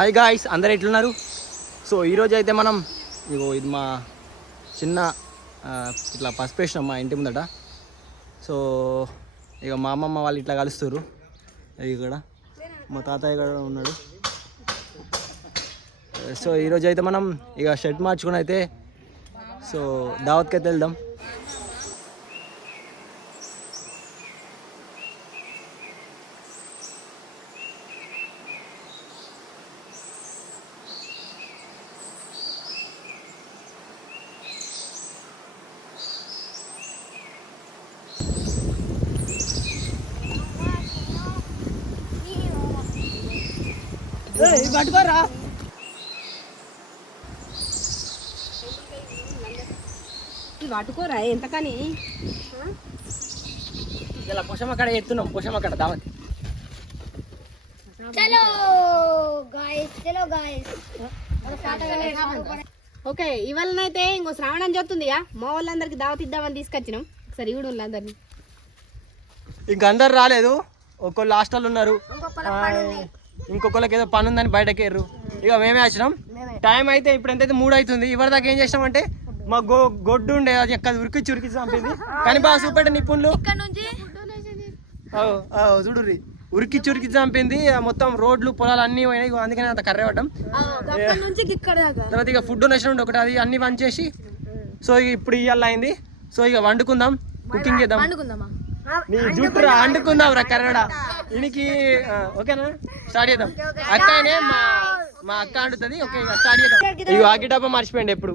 Hi guys, అందరు ఎట్లున్నారు? So ఈరోజు అయితే మనం ఇది మా చిన్న ఇట్లా పసుపు వేసినాం మా ఇంటి ముందట. సో ఇక మా అమ్మమ్మ వాళ్ళు ఇట్లా కలుస్తారు. ఇక్కడ మా తాతయ్య కూడా ఉన్నాడు. సో ఈరోజు అయితే మనం ఇక షర్ట్ మార్చుకుని అయితే సో దావత్కి అయితే వెళ్దాం. పట్టుకోరా పట్టుకోరా ఎంతకని ఇలా పుషం అక్కడ ఎత్తున్నాం. పుషం అక్కడ దావత్. ఓకే, ఇవాళనైతే ఇంకో శ్రావణం చెప్తుంది మా వాళ్ళందరికి దావత్ ఇద్దామని తీసుకొచ్చినాం. ఒకసారి ఈవిడ వాళ్ళందరినీ ఇంక అందరు రాలేదు. ఒకళ్ళు హాస్టల్ ఉన్నారు, ఇంకొకళ్ళకి ఏదో పని ఉందని బయటకి ఎర్రు. ఇక మేమే వచ్చినాం. టైం అయితే ఇప్పుడు ఎంతైతే 3 అవుతుంది. ఇవరి దాకా ఏం చేసినామంటే మా గొడ్డు ఉండే అది ఎక్కడ ఉరికి చంపింది. కానీ బాగా చూపెట్ట నిపుణులు చూడు ఉరికి చంపింది. మొత్తం రోడ్లు పొలాలు అన్ని పోయినాయి. అందుకని అంత కర్ర పడ్డం. తర్వాత ఇక ఫుడ్ డొనేషన్ ఉండే ఒకటి, అది అన్ని వంచేసి సో ఇప్పుడు ఇవాళ అయింది. సో ఇక వండుకుందాం, కుకింగ్ చేద్దాం. నీ జుట్టు వండుకుందాం రా కర్రడా ఇనికి. ఓకేనా, స్టార్ట్ చేద్దాం. అక్కనే మా అక్క అంటుంది. ఓకే, ఇక స్టార్ట్ చేద్దాం. ఇవి ఆగి డబ్బా మర్చిపోయింది ఎప్పుడు.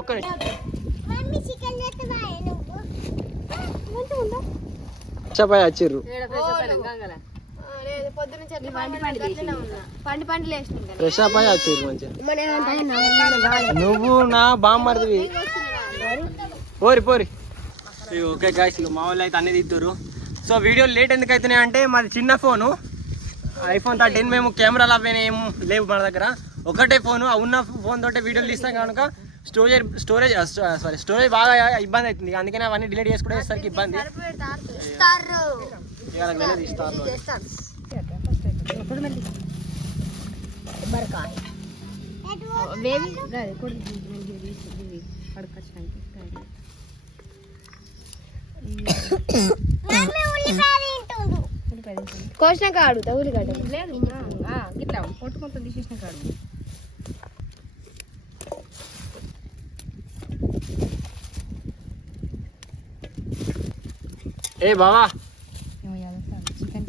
ఒక్క చెప్పాయి వచ్చిర్రు. ఫ్రెష్ అప్ అయ్యి వచ్చిర్రు మంచిగా. నువ్వు నా బామ్మర్దివి. పోరి. ఓకే గాయ్స్, ఇక మా వాళ్ళు అయితే అన్నీ తీద్దరు. సో వీడియో లేట్ ఎందుకు అవుతున్నాయి అంటే మాది చిన్న ఫోను, iPhone 13. మేము కెమెరాలు అవేనా ఏం లేవు మన దగ్గర. ఒకటే ఫోను, ఉన్న ఫోన్ తోటే వీడియోలు తీస్తాం కనుక స్టోరేజ్ బాగా ఇబ్బంది అవుతుంది. అందుకని అవన్నీ డిలీట్ చేసుకునేసరికి ఇబ్బంది. కోసినాక అడుగుతా ఉల్లిగడ్డ లేదు ఇట్లా కొట్టుకుంటూ తీసేసినాక అడుగు. ఏ బావా చికెన్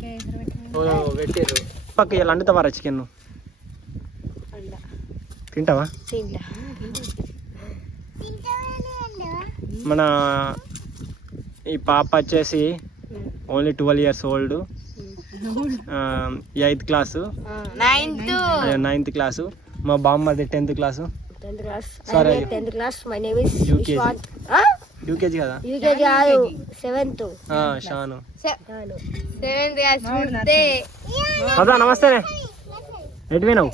పెట్టారు పక్క ఇలా వండుతావారా చికెన్? తింటావా? మన ఈ పాప వచ్చేసి only 12 years old, 8th class, 9th class. మా బామ్మది 10th class. సారీ, యూకేజీ కదా, షాను. అదా నమస్తేనే. ఎటు పోయినావు?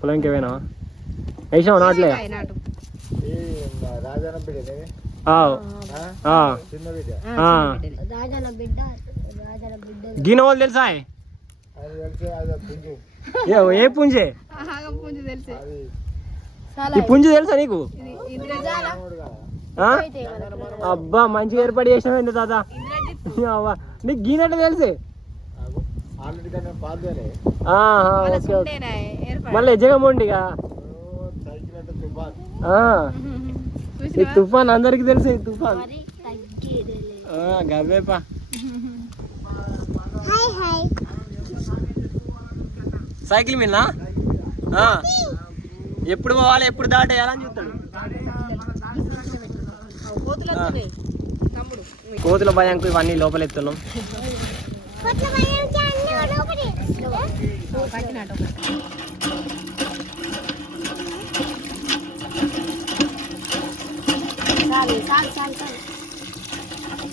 పొలంకి పోయినావా? వేసావు నాట్లే? గీన వాళ్ళు తెలుసా? ఏ పుంజే? ఈ పుంజు తెలుసా నీకు? అబ్బా మంచిగా ఏర్పాటు చేసినావు ఏంటి తాత? నీకు గీనట్టు తెలుసు? మళ్ళీ జగమండిగా ఈ తుఫాన్ అందరికి తెలుసు. ఈ తుఫాన్ గవ్వేపా. సైకిల్ మీద ఎప్పుడు పోవాలి, ఎప్పుడు దాటేయాలని చూస్తాడు. కోతుల భయంకు ఇవన్నీ లోపల ఎత్తున్నాం.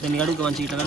దాన్ని అడుగు మంచి ఇట్లా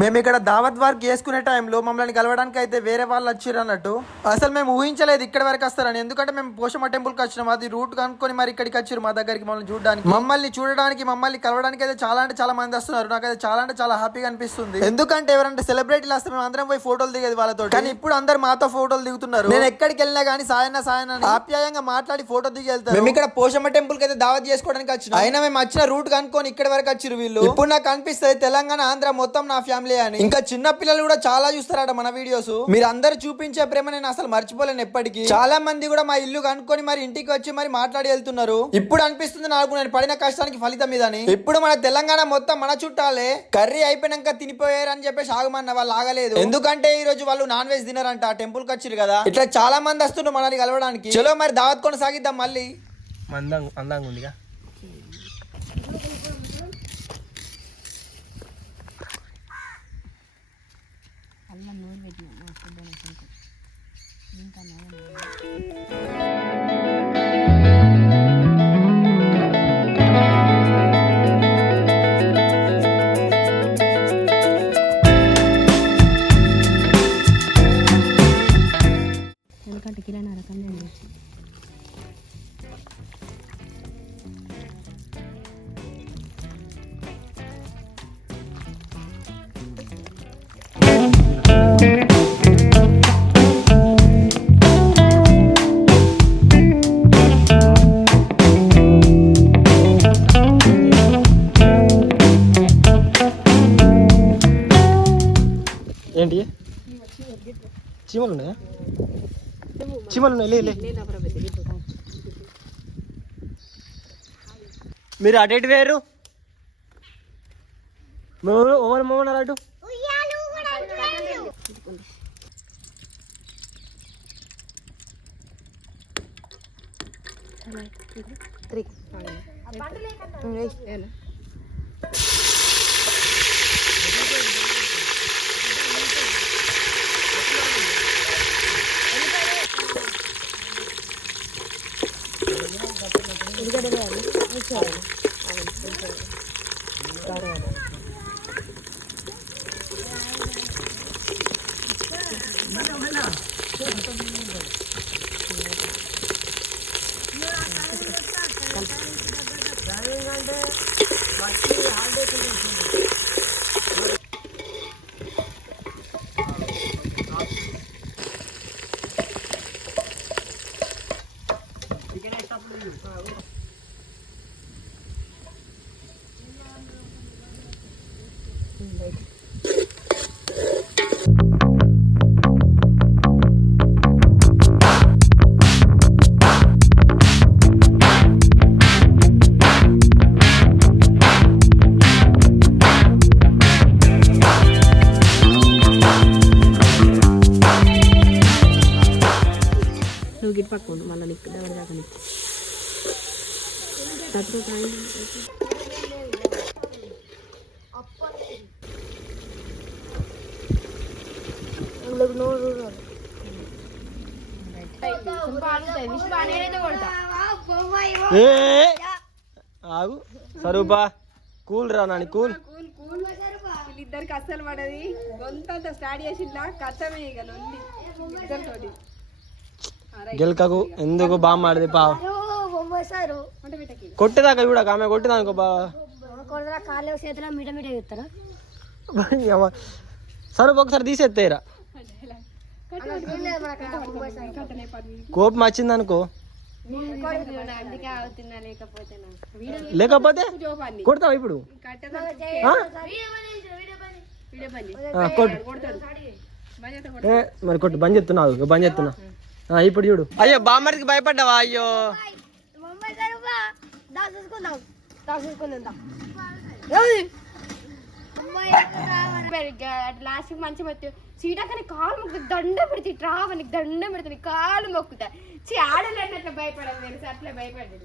మేము ఇక్కడ దావత్ వర్క్ చేసుకునే టైంలో మమ్మల్ని కలవడానికి అయితే వేరే వాళ్ళు వచ్చారు అన్నట్టు. అసలు మేము ఊహించలేదు ఇక్కడ వరకు వస్తారని. ఎందుకంటే మేము పోషమ్మ టెంపుల్కి వచ్చినాం, అది రూట్ కనుక్కొని మరి ఇక్కడికి వచ్చారు మా దగ్గరికి మమ్మల్ని చూడడానికి మమ్మల్ని కలవడానికి అయితే చాలా అంటే చాలా మంది వస్తున్నారు. నాకైతే చాలా అంటే చాలా హ్యాపీగా అనిపిస్తుంది. ఎందుకంటే ఎవరంటే సెలబ్రిటీలు వస్తే మేము అందరం పోయి ఫోటోలు దిగేది వాళ్ళతో, కానీ ఇప్పుడు అందరు మాతో ఫోటోలు దిగుతున్నారు. నేను ఎక్కడికి వెళ్ళినా కానీ సాయన్న ఆప్యాయంగా మాట్లాడి ఫోటో దిగి వెళ్తాను. మేము ఇక్కడ పోషమ్మ టెంపుల్ కి అయితే దావత్ చేసుకోవడానికి వచ్చినాం. అయినా మేము వచ్చిన రూట్ కనుక్కొని ఇక్కడ వరకు వచ్చారు వీళ్ళు. ఇప్పుడు నాకు అనిపిస్తుంది తెలంగాణ ఆంధ్ర మొత్తం నా ఫ్యామిలీ అని. ఇంకా చిన్న పిల్లలు కూడా చాలా చూస్తారట మన వీడియోస్. మీరు అందరు చూపించే ప్రేమ నేను అసలు మర్చిపోలేను ఎప్పటికీ. చాలా మంది కూడా మా ఇల్లు కనుక్కొని మరి ఇంటికి వచ్చి మరి మాట్లాడి వెళ్తున్నారు. ఇప్పుడు అనిపిస్తుంది నాకు నేను పడిన కష్టానికి ఫలితం ఇదని. ఇప్పుడు మన తెలంగాణ మొత్తం మన చుట్టాలే. కర్రీ అయిపోయినాక తినిపోయారు అని చెప్పేసి ఆగమన్న వాళ్ళు ఆగలేదు. ఎందుకంటే ఈ రోజు వాళ్ళు నాన్ వెజ్ తినరంట, టెంపుల్ కి వచ్చారు కదా. ఇట్లా చాలా మంది వస్తున్నారు మనల్ని కలవడానికి. చలో మరి దావత్ కొనసాగిద్దాం. మళ్ళీ అందంగా ఉందిగా. ఏంటి చీమలు ఉన్నాయా? చీమలు ఉన్నాయి. లే మీరు అటు ఇటు వేరు మోమన్నారు అటు. గిట్ పక్కోండి మళ్ళీ నీకు దగ్గర దాకా నీకు ఆగు సరూపా కూల్ రా నాని కూల్. వీళ్ళిద్దరికి అస్సలు పడది. గొంతంతా స్టార్ట్ చేసిందా కథమే ఇక లొల్లి ఇద్దరితోటి. గెలకకు ఎందుకు బాగా మాడది పావు కొట్టేదాకా కూడా ఆమె కొట్టేదానుకో బాగా సరే ఒకసారి తీసేస్తాయిరా. కోపం వచ్చింది అనుకో లేకపోతే కొడతావా ఇప్పుడు? మరి కొట్టు బంద్ చెప్తున్నావు బంద్ చెప్తున్నా ఇప్పుడు చూడు. అయ్యో బామ్మడికి భయపడ్డావా? అయ్యో లాస్ట్ మంచి సీటాకని కాలు మొక్కుతుంది దండ పెడితే ట్రావనికి దండ పెడుతుంది కాలు మొక్కుతా. ఆడలేండి అట్లా భయపడదు తెలుసు అట్లా భయపడ్డాడు.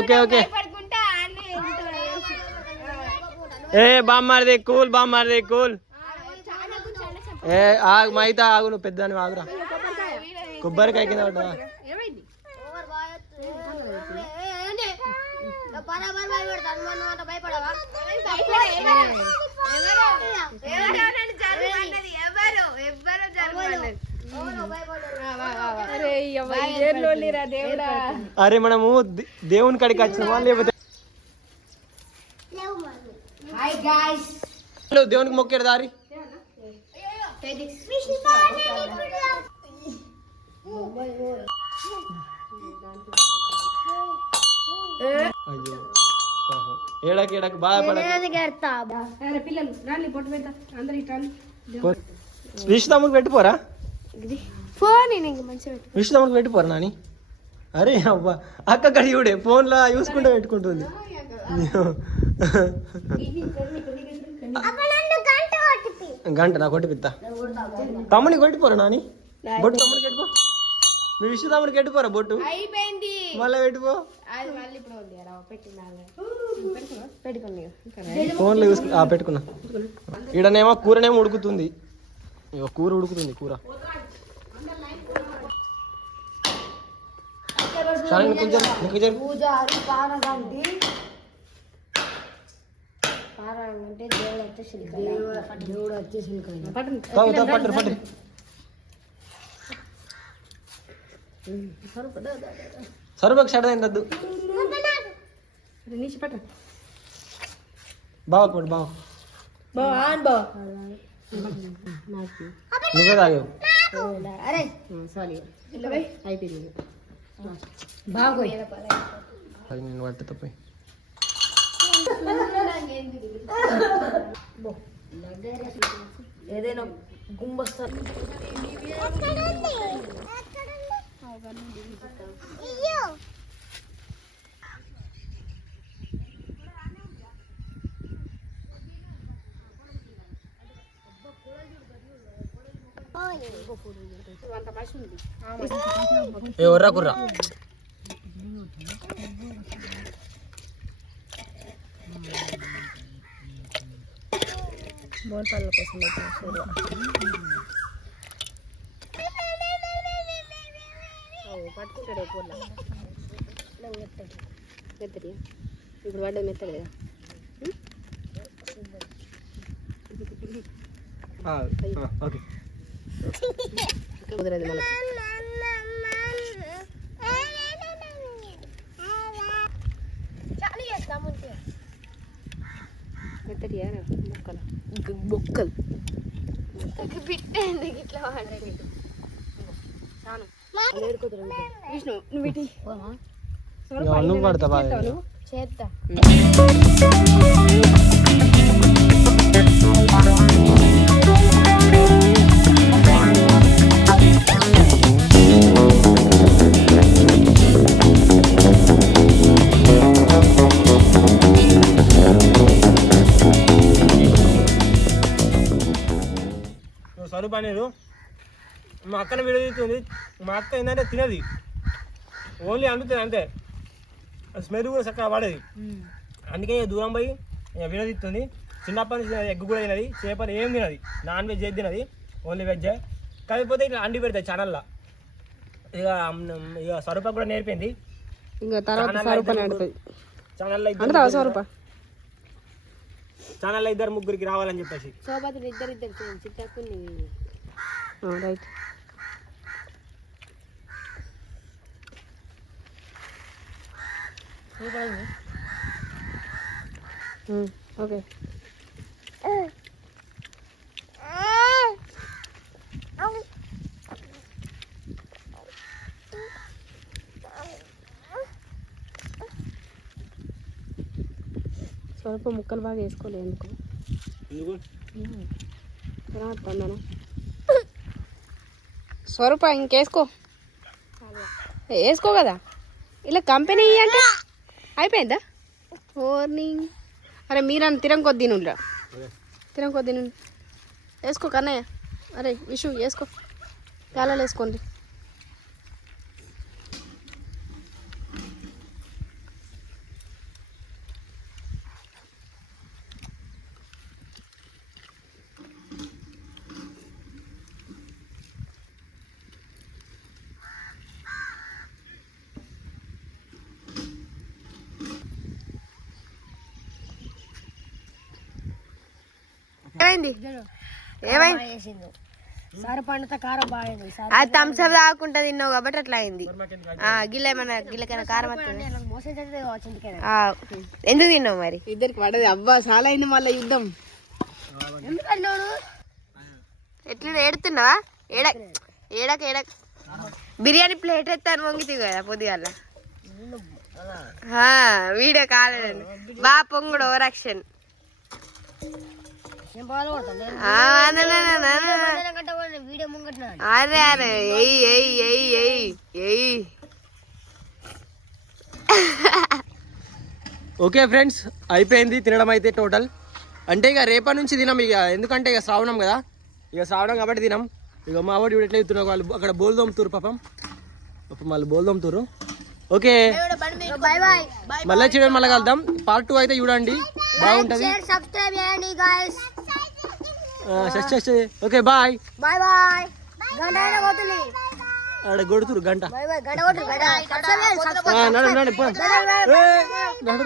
ఓకే ఓకే ఏ బామ్మారిది కూల్, బామ్మారిది కూల్. ఏ ఆగు మైతా ఆగు, నువ్వు పెద్ద ఆగురా. కొబ్బరికాయ కింద పడ్డా. అరే మనము దేవుని కాడికి వచ్చినామా లేకపోతే దేవునికి మొక్కేడు దారి. అయ్యో ఏడాకి ఏడాకి బాధపడ. విష్ణుముడికి పెట్టిపోరా, విష్ణుముడికి పెట్టిపోరా నాని. అరే అబ్బా అక్క కడిగుడే ఫోన్ లా చూసుకుంటూ పెట్టుకుంటుంది. గంట నా కొట్టిపిత్తా. తమ్ముని కొట్టిపోరా నాని, బొట్టు తమ్ముడికి పెట్టుకో. మీ విష్ణు తమ్ముడికి పెట్టుకోరా బొట్టు, మళ్ళీ పెట్టుకో. ఫోన్లో చూసుకు పెట్టుకున్నా. ఈడనేమో కూరనేమో ఉడుకుతుంది, కూర ఉడుకుతుంది కూర. పట్టు పట్టు సరుబాకు షడ్ అయిందద్దు బాగా కొడు బాగా నువ్వే తాగావు. నేను పట్టు తప్ప ఏదైనా గుంబొస్తారు. ఎవర్రా కుర్రా బోన్పల్ల కోసం పట్టుకుంటాడు పూర్ణ మెత్తడి. ఇప్పుడు పడ్డది మెత్తడు కదా. కుదరదు మళ్ళీ. మెత్తడి మొక్కలు బొక్కలు బిట్టేందుకు ఇట్లా వాడాలి. విష్ణు నువ్వు ఇటీ నువ్వు పడతావా చేస్తా. సరుపు అనేది మా అక్కన విడదీస్తుంది. మా అక్క ఏంటంటే తినది, ఓన్లీ అందుతుంది అంతే. స్మెల్ కూడా చక్కగా పడేది, అందుకే దూరం పోయి విడదీస్తుంది. చిన్నప్పటి నుంచి ఎగ్ కూడా తినది, చేపలు ఏం తినది, నాన్ వెజ్ ఏది తినది, ఓన్లీ వెజ్. కాకపోతే ఇట్లా అండి పెడతాయి ఛానల్లో. ఇక స్వరూప కూడా నేర్పింది. ఛానల్లో ఇద్దరు ముగ్గురికి రావాలని చెప్పేసి సోబతులు ఇద్దరు చిట్టకుని రైట్. ఓకే స్వల్ప ముక్కలు బాగా వేసుకోలేదు ఎందుకు తినవద్దాను స్వరూప ఇంకేసుకో వేసుకో కదా. ఇలా కంపెనీ అంటే అయిపోయిందా మార్నింగ్. అరే మీరని తిరంకొద్ది నుండి తిరంకొద్ది నుండి వేసుకో కన్నయ్య. అరే విషు వేసుకో, గాలలో వేసుకోండి. ఏమైంది ఏమైంది అది థమ్స్అప్ తాగకుండా తిన్నావు కాబట్టి అట్లా అయింది. గిల్లకైనా కారం వస్తుంది. ఎందుకు తిన్నావు మరి? ఇద్దరికి పడదు. అబ్బా చాలా అయింది మళ్ళీ యుద్ధం. ఎట్లా ఏడుతున్నావా? ఏడక బిర్యానీ ప్లేట్ ఎత్తాను వంగితే కదా పొద్దుగాల. వీడియో కాలేదండి బా పొంగుడు ఓవరాక్షన్. అరే అరే ఓకే ఫ్రెండ్స్, అయిపోయింది తినడం అయితే టోటల్. అంటే ఇక రేపటి నుంచి తినం ఇక, ఎందుకంటే ఇక శ్రావణం కదా, ఇక శ్రావణం కాబట్టి తినం. ఇక మా వాడు ఎట్లా చెప్తున్నారు, వాళ్ళు అక్కడ బోల్ తోముతురు పాపం వాళ్ళు బోల్ తోముతురు. ఓకే మళ్ళీ చూడండి, మళ్ళీ కలుద్దాం. పార్ట్ 2 అయితే చూడండి, బాగుంటది. Okay bye. ఆడ కొడుతురు గంట. నడు